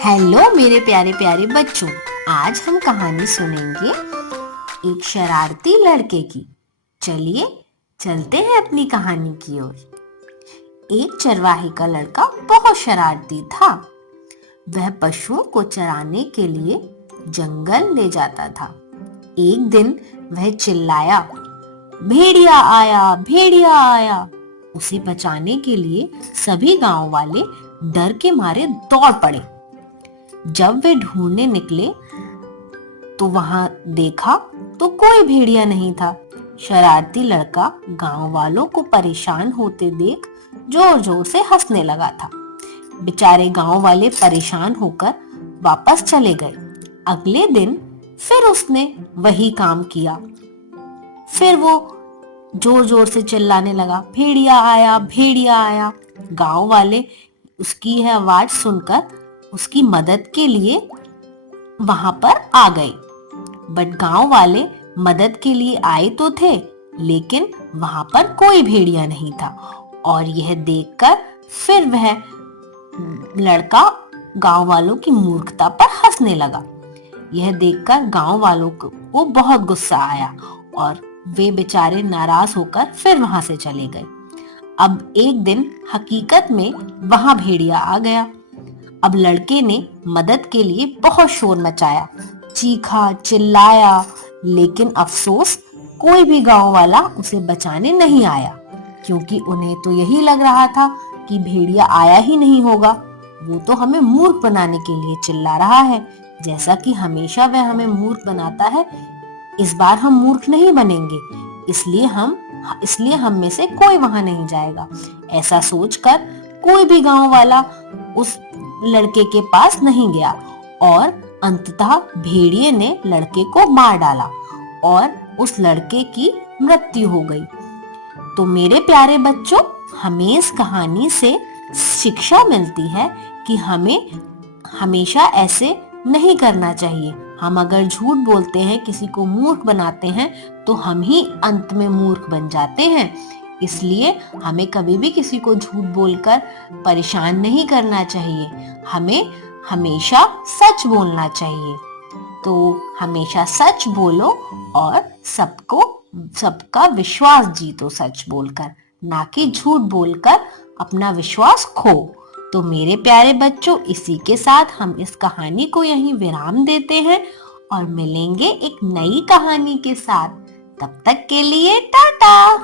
Hello मेरे प्यारे प्यारे बच्चों, आज हम कहानी सुनेंगे एक शरारती लड़के की। चलिए चलते हैं अपनी कहानी की ओर। एक चरवाहे का लड़का बहुत शरारती था। वह पशुओं को चराने के लिए जंगल ले जाता था। एक दिन वह चिल्लाया, भेड़िया आया, भेड़िया आया। उसे बचाने के लिए सभी गांव वाले डर के मारे दौड़ पड़े। जब वे ढूंढने निकले तो वहां देखा तो कोई भेड़िया नहीं था। शरारती लड़का गांव वालों को परेशान होते देख जोर जोर से हंसने लगा था। बेचारे गांव वाले परेशान होकर वापस चले गए। अगले दिन फिर उसने वही काम किया। फिर वो जोर जोर से चिल्लाने लगा, भेड़िया आया, भेड़िया आया। गांव वाले उसकी यह आवाज सुनकर उसकी मदद के लिए वहां पर आ गए। बट गांव वाले मदद के लिए आए तो थे, लेकिन वहां पर कोई भेड़िया नहीं था। और यह देखकर फिर वह लड़का गांव वालों की मूर्खता पर हंसने लगा। यह देखकर गांव वालों को बहुत गुस्सा आया और वे बेचारे नाराज होकर फिर वहां से चले गए। अब एक दिन हकीकत में वहां भेड़िया आ गया। अब लड़के ने मदद के लिए बहुत शोर मचाया, चीखा, चिल्लाया, लेकिन अफसोस कोई भी गांव वाला उसे बचाने नहीं आया, क्योंकि उन्हें तो यही लग रहा था कि भेड़िया आया ही नहीं होगा। वो तो हमें मूर्ख बनाने के लिए चिल्ला रहा है। जैसा कि हमेशा वह हमें मूर्ख बनाता है, इस बार हम मूर्ख नहीं बनेंगे, इसलिए हम में से कोई वहां नहीं जाएगा। ऐसा सोचकर कोई भी गांव वाला उस लड़के के पास नहीं गया और अंततः भेड़िए ने लड़के को मार डाला और उस लड़के की मृत्यु हो गई। तो मेरे प्यारे बच्चों, हमें इस कहानी से शिक्षा मिलती है कि हमें हमेशा ऐसे नहीं करना चाहिए। हम अगर झूठ बोलते हैं, किसी को मूर्ख बनाते हैं, तो हम ही अंत में मूर्ख बन जाते हैं। इसलिए हमें कभी भी किसी को झूठ बोलकर परेशान नहीं करना चाहिए। हमें हमेशा सच बोलना चाहिए। तो हमेशा सच बोलो और सबका विश्वास जीतो सच बोलकर, ना कि झूठ बोलकर अपना विश्वास खो। तो मेरे प्यारे बच्चों, इसी के साथ हम इस कहानी को यहीं विराम देते हैं और मिलेंगे एक नई कहानी के साथ। तब तक के लिए टाटा।